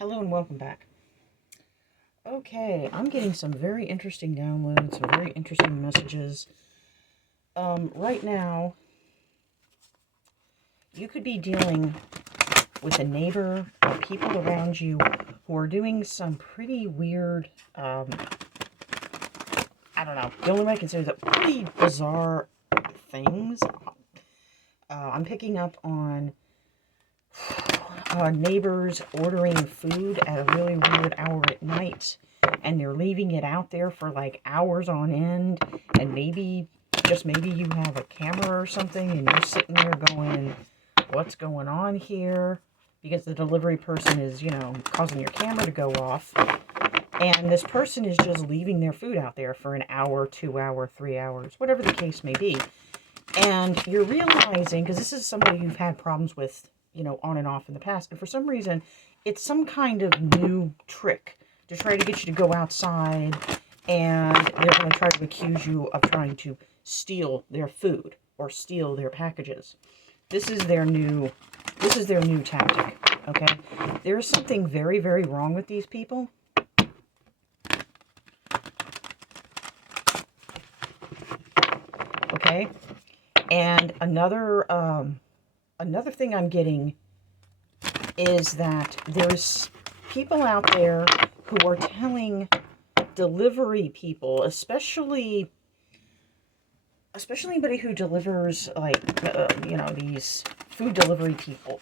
Hello and welcome back. Okay, I'm getting some very interesting downloads, some very interesting messages. Right now, you could be dealing with a neighbor or people around you who are doing some pretty weird, I don't know, the only way I can say is that pretty bizarre things. I'm picking up on neighbors ordering food at a really weird hour at night, and they're leaving it out there for like hours on end, and maybe, just maybe you have a camera or something, and you're sitting there going, what's going on here? Because the delivery person is, causing your camera to go off, and this person is just leaving their food out there for an hour, 2 hour, 3 hours, whatever the case may be. And you're realizing, because this is somebody you've had problems with, on and off in the past. And for some reason, it's some kind of new trick to try to get you to go outside, and they're going to try to accuse you of trying to steal their food or steal their packages. This is their new tactic, okay? There's something very, very wrong with these people. Okay? And another thing I'm getting is that there's people out there who are telling delivery people, especially anybody who delivers, like, these food delivery people.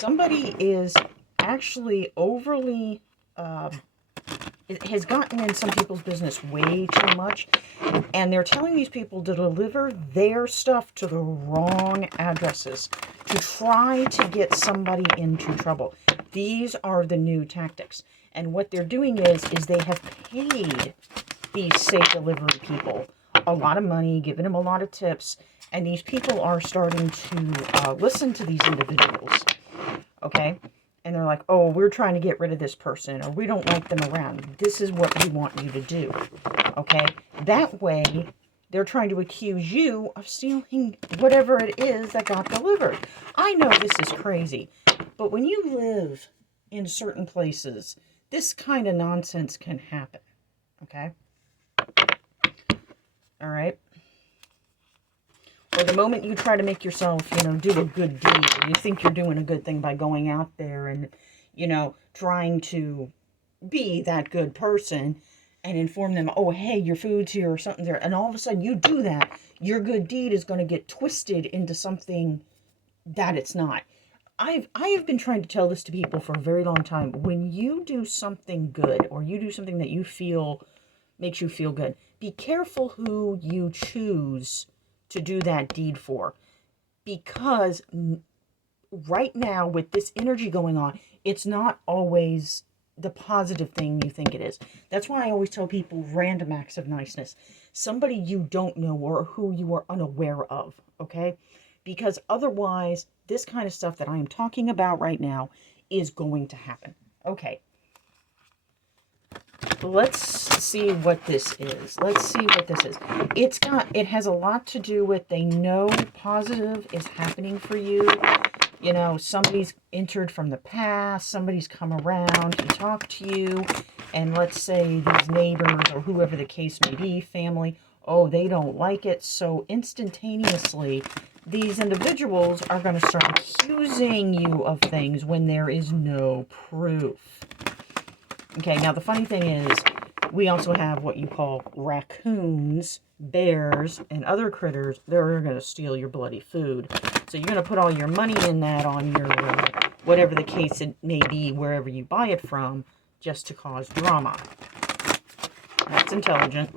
Somebody is actually overly, it has gotten in some people's business way too much, and they're telling these people to deliver their stuff to the wrong addresses to try to get somebody into trouble. These are the new tactics, and what they're doing is they have paid these safe delivery people a lot of money, giving them a lot of tips, and these people are starting to listen to these individuals, okay? And they're like, oh, we're trying to get rid of this person, or we don't like them around. This is what we want you to do, okay? That way, they're trying to accuse you of stealing whatever it is that got delivered. I know this is crazy, but when you live in certain places, this kind of nonsense can happen, okay? All right? Or the moment you try to make yourself, do a good deed, or you think you're doing a good thing by going out there and, trying to be that good person and inform them, oh, hey, your food's here or something's there. And all of a sudden you do that, your good deed is going to get twisted into something that it's not. I have been trying to tell this to people for a very long time. When you do something good, or you do something that you feel makes you feel good, be careful who you choose to do that deed for, because right now with this energy going on, it's not always the positive thing you think it is. That's why I always tell people random acts of niceness, somebody you don't know or who you are unaware of, okay? Because otherwise this kind of stuff that I am talking about right now is going to happen. Okay, let's see what this is. It has a lot to do with, they know positive is happening for you. Somebody's entered from the past, somebody's come around to talk to you, and let's say these neighbors or whoever the case may be, family, oh, they don't like it. So instantaneously, these individuals are going to start accusing you of things when there is no proof. Okay, now the funny thing is, we also have what you call raccoons, bears, and other critters that are going to steal your bloody food. So you're going to put all your money in that on your, whatever the case it may be, wherever you buy it from, just to cause drama. That's intelligent.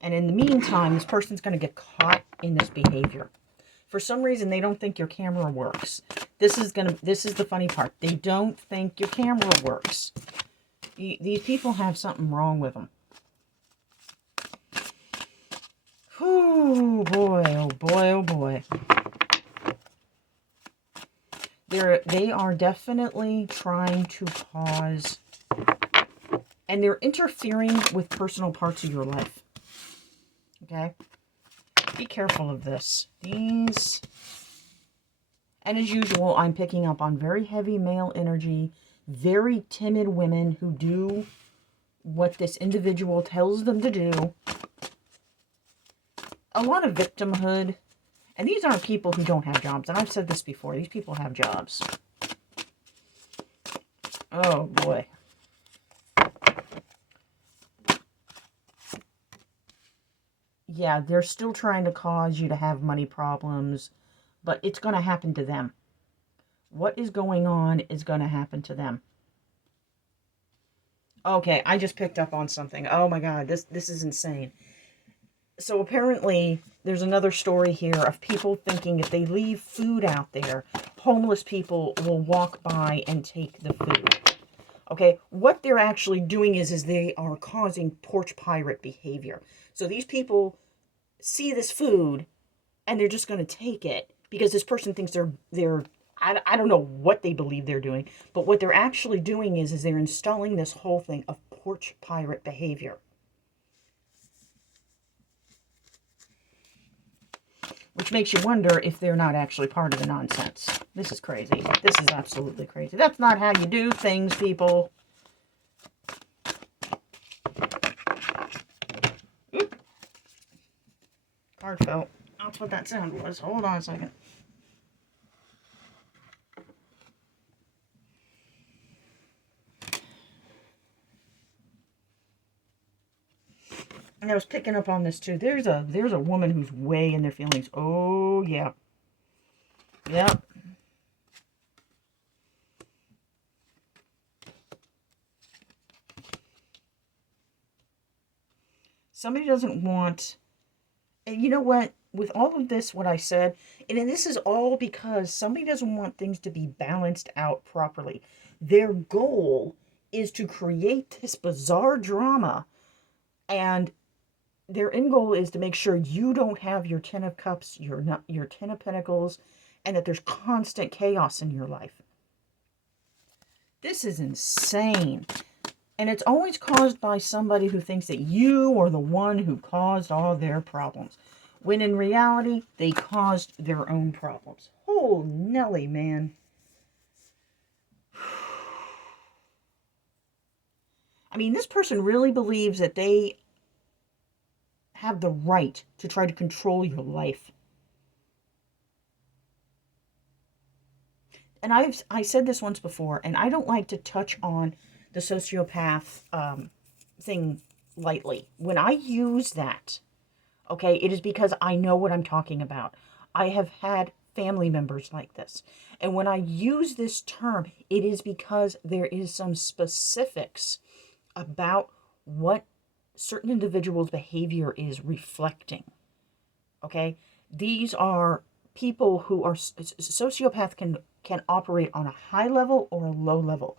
And in the meantime, this person's going to get caught in this behavior. For some reason, they don't think your camera works. This is the funny part. They don't think your camera works. These people have something wrong with them. Oh boy, oh boy, oh boy. They are definitely trying to cause, and they're interfering with personal parts of your life. Okay? Be careful of this. These, and as usual, I'm picking up on very heavy male energy, very timid women who do what this individual tells them to do. A lot of victimhood. And these aren't people who don't have jobs. And I've said this before. These people have jobs. Oh, boy. Yeah, they're still trying to cause you to have money problems. But it's going to happen to them. What is going on is going to happen to them. Okay, I just picked up on something. Oh, my God. This is insane. So apparently, there's another story here of people thinking if they leave food out there, homeless people will walk by and take the food. Okay, what they're actually doing is they are causing porch pirate behavior. So these people see this food and they're just going to take it because this person thinks they're I don't know what they believe they're doing, but what they're actually doing is they're installing this whole thing of porch pirate behavior. Which makes you wonder if they're not actually part of the nonsense. This is crazy. This is absolutely crazy. That's not how you do things, people. Oop. Card fell. That's what that sound was. Hold on a second. And I was picking up on this too. There's a woman who's way in their feelings. Oh yeah. Yep. Somebody doesn't want, and you know what? With all of this, what I said, and this is all because somebody doesn't want things to be balanced out properly. Their goal is to create this bizarre drama, and their end goal is to make sure you don't have your Ten of Cups, your Ten of Pentacles, and that there's constant chaos in your life. This is insane. And it's always caused by somebody who thinks that you are the one who caused all their problems. When in reality, they caused their own problems. Oh, Nelly, man. I mean, this person really believes that they have the right to try to control your life. And I said this once before, and I don't like to touch on the sociopath thing lightly. When I use that, okay, it is because I know what I'm talking about. I have had family members like this. And when I use this term, it is because there is some specifics about what certain individuals' behavior is reflecting. Okay? These are people who are sociopath can operate on a high level or a low level.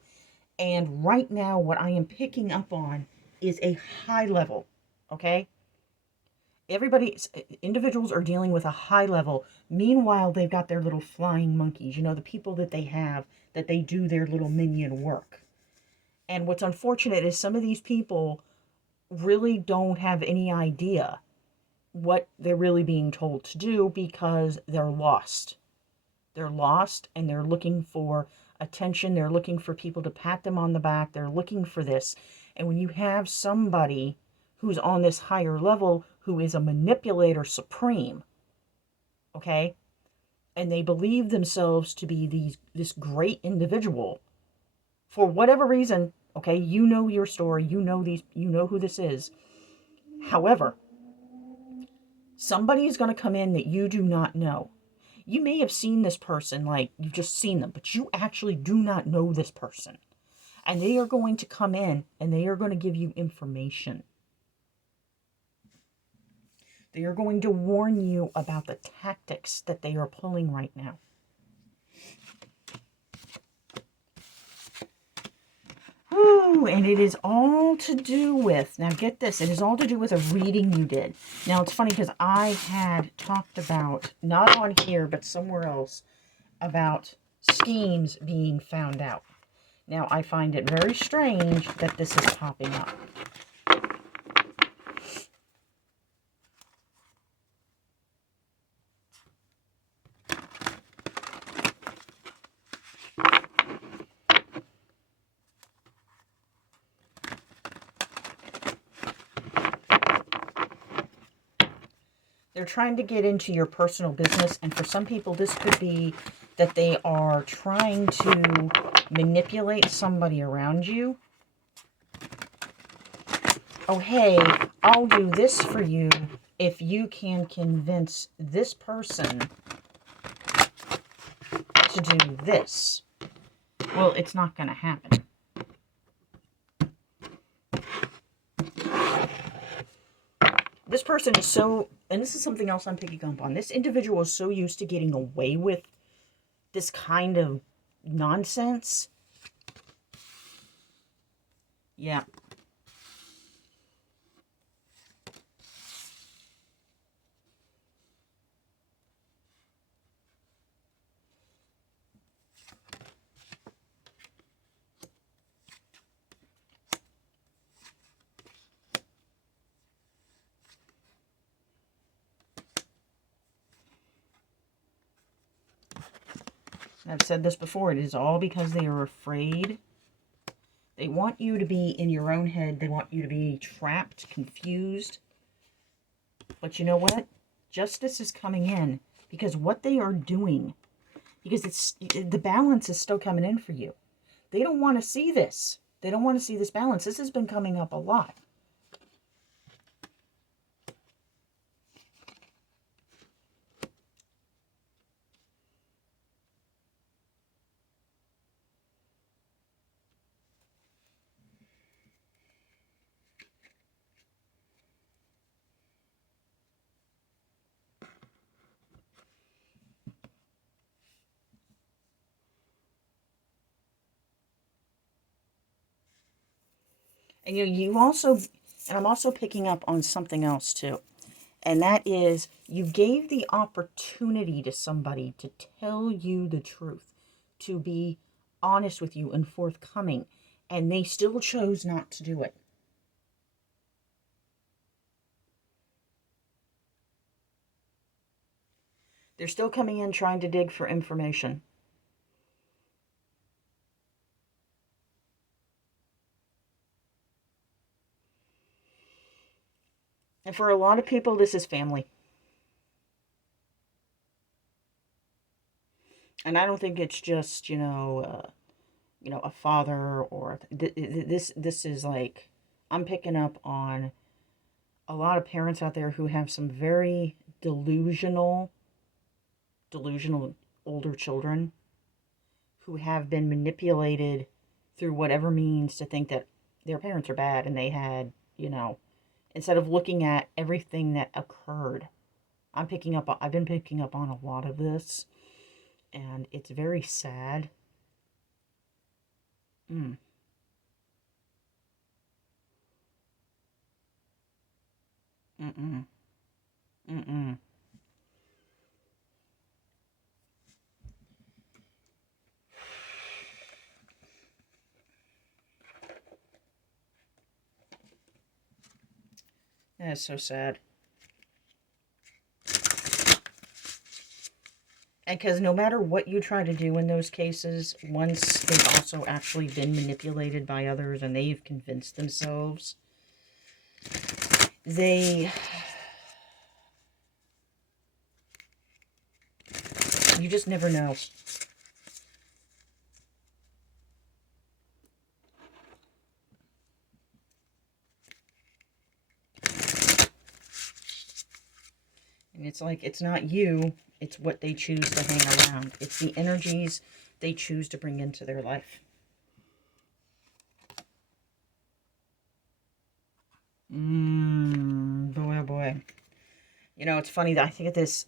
And right now what I am picking up on is a high level. Okay? Individuals are dealing with a high level. Meanwhile, they've got their little flying monkeys, you know, the people that they have, that they do their little minion work. And what's unfortunate is some of these people really don't have any idea what they're really being told to do because they're lost. They're lost and they're looking for attention. They're looking for people to pat them on the back. They're looking for this. And when you have somebody who's on this higher level who is a manipulator supreme, okay, and they believe themselves to be this great individual, for whatever reason, okay, you know your story, you know who this is. However, somebody is going to come in that you do not know. You may have seen this person, like you've just seen them, but you actually do not know this person. And they are going to come in and they are going to give you information. They are going to warn you about the tactics that they are pulling right now. Ooh, and it is all to do with, now get this, it is all to do with a reading you did. Now, it's funny because I had talked about, not on here, but somewhere else, about schemes being found out. Now, I find it very strange that this is popping up. They're trying to get into your personal business, and for some people, this could be that they are trying to manipulate somebody around you. Oh, hey, I'll do this for you if you can convince this person to do this. Well, it's not going to happen. This person is so, and this is something else I'm picking up on. This individual is so used to getting away with this kind of nonsense. Yeah. I've said this before. It is all because they are afraid. They want you to be in your own head. They want you to be trapped, confused. But you know what? Justice is coming in because what they are doing, because the balance is still coming in for you. They don't want to see this. They don't want to see this balance. This has been coming up a lot. And you also, and I'm also picking up on something else too. And that is, you gave the opportunity to somebody to tell you the truth, to be honest with you and forthcoming, and they still chose not to do it. They're still coming in trying to dig for information. And for a lot of people, this is family. And I don't think it's just, a father or this is like, I'm picking up on a lot of parents out there who have some very delusional older children who have been manipulated through whatever means to think that their parents are bad, and they had, instead of looking at everything that occurred. I've been picking up on a lot of this, and it's very sad. Mm. Mm-mm. Mm-mm. That is so sad. And because no matter what you try to do in those cases, once they've also actually been manipulated by others and they've convinced themselves, you just never know. And it's like, it's not you, it's what they choose to hang around. It's the energies they choose to bring into their life. Boy, oh boy. It's funny that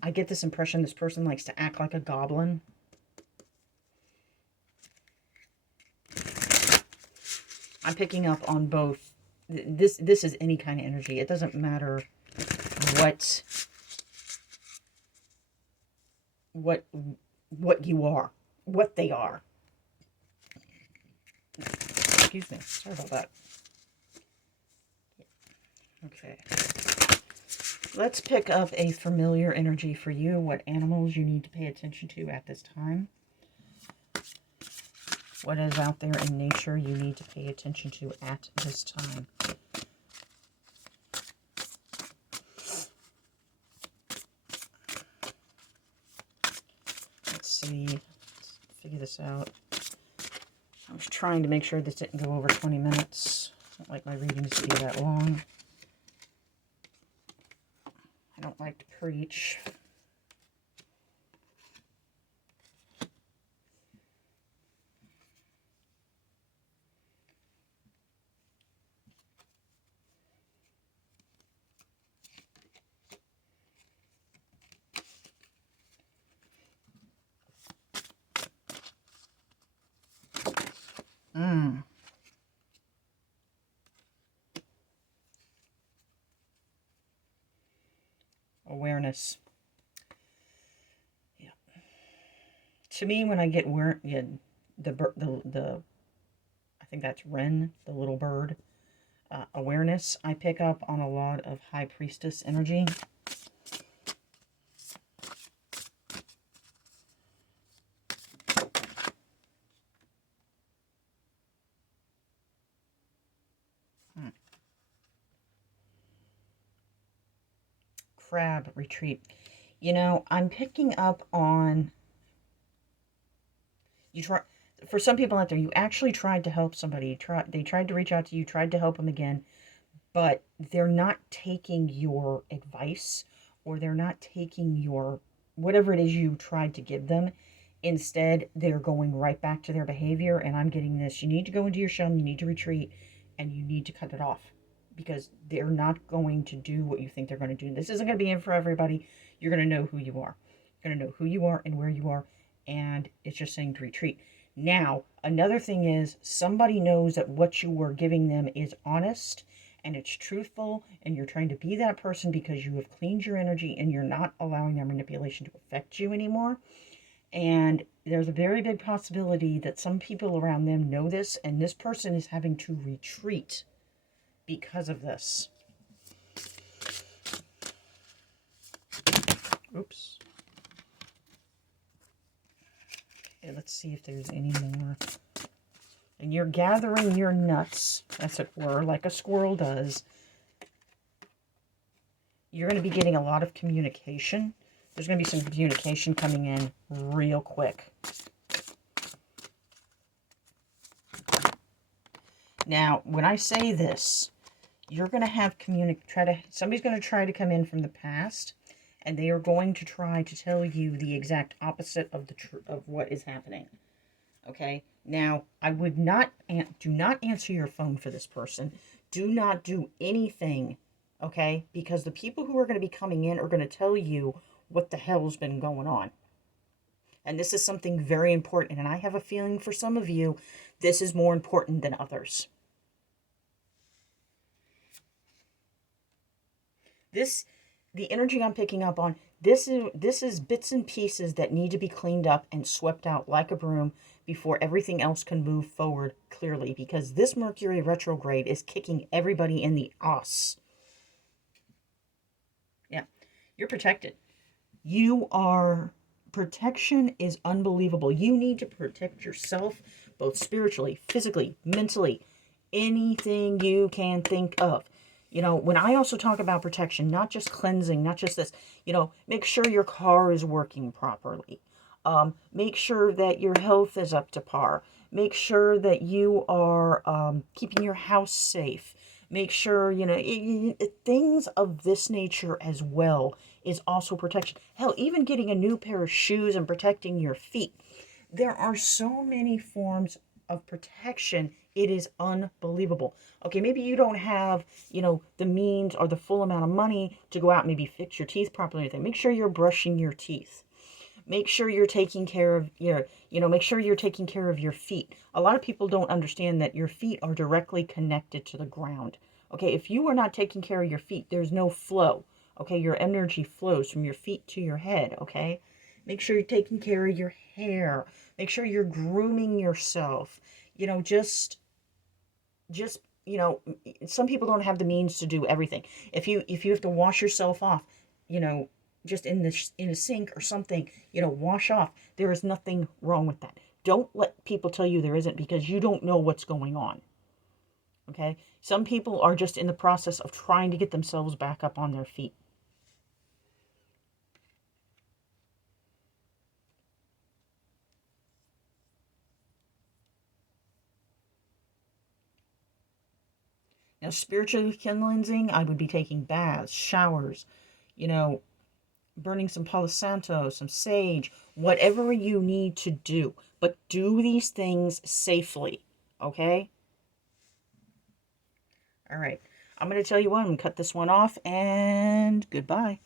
I get this impression this person likes to act like a goblin. I'm picking up on both. This is any kind of energy. It doesn't matter what you are, what they are. Excuse me. Sorry about that. Okay. Let's pick up a familiar energy for you. What animals you need to pay attention to at this time. What is out there in nature you need to pay attention to at this time. see. Let's figure this out. I was trying to make sure this didn't go over 20 minutes. I don't like my readings to be that long. I don't like to preach. Awareness. Yeah. To me, when I get the I think that's Wren, the little bird. Awareness, I pick up on a lot of High Priestess energy. Crab retreat. You know, I'm picking up on for some people out there, you actually tried to help somebody. They tried to reach out to you, tried to help them again, but they're not taking your advice, or they're not taking your whatever it is you tried to give them. Instead, they're going right back to their behavior, and I'm getting this. You need to go into your shell, you need to retreat, and you need to cut it off, because they're not going to do what you think they're going to do. This isn't going to be in for everybody. You're going to know who you are. You're going to know who you are and where you are, and it's just saying to retreat. Now, another thing is, somebody knows that what you were giving them is honest, and it's truthful, and you're trying to be that person because you have cleaned your energy and you're not allowing their manipulation to affect you anymore. And there's a very big possibility that some people around them know this, and this person is having to retreat because of this. Oops. Okay, let's see if there's any more. And you're gathering your nuts, as it were, like a squirrel does. You're going to be getting a lot of communication. There's going to be some communication coming in real quick. Now, when I say this, you're going to have somebody's going to try to come in from the past, and they are going to try to tell you the exact opposite of of what is happening. Okay? Now, I would do not answer your phone for this person. Do not do anything, okay? Because the people who are going to be coming in are going to tell you what the hell's been going on. And this is something very important, and I have a feeling for some of you, this is more important than others. The energy I'm picking up on, this is bits and pieces that need to be cleaned up and swept out like a broom before everything else can move forward clearly, because this Mercury retrograde is kicking everybody in the ass. Yeah, you're protected. Protection is unbelievable. You need to protect yourself, both spiritually, physically, mentally, anything you can think of. You know, when I also talk about protection, not just cleansing, not just this, make sure your car is working properly. Make sure that your health is up to par. Make sure that you are keeping your house safe. Make sure, things of this nature as well is also protection. Hell, even getting a new pair of shoes and protecting your feet. There are so many forms of protection. It is unbelievable. Okay, maybe you don't have, the means or the full amount of money to go out and maybe fix your teeth properly or anything. Make sure you're brushing your teeth. Make sure you're taking care of make sure you're taking care of your feet. A lot of people don't understand that your feet are directly connected to the ground. Okay, if you are not taking care of your feet, there's no flow. Okay, your energy flows from your feet to your head, okay? Make sure you're taking care of your hair. Make sure you're grooming yourself. Some people don't have the means to do everything. If you have to wash yourself off, just in a sink or something, wash off. There is nothing wrong with that. Don't let people tell you there isn't, because you don't know what's going on. Okay? Some people are just in the process of trying to get themselves back up on their feet. Now, spiritually cleansing, I would be taking baths, showers, you know, burning some Palo Santo, some sage, whatever you need to do. But do these things safely, okay? All right. I'm going to tell you what, I'm going to cut this one off, and goodbye.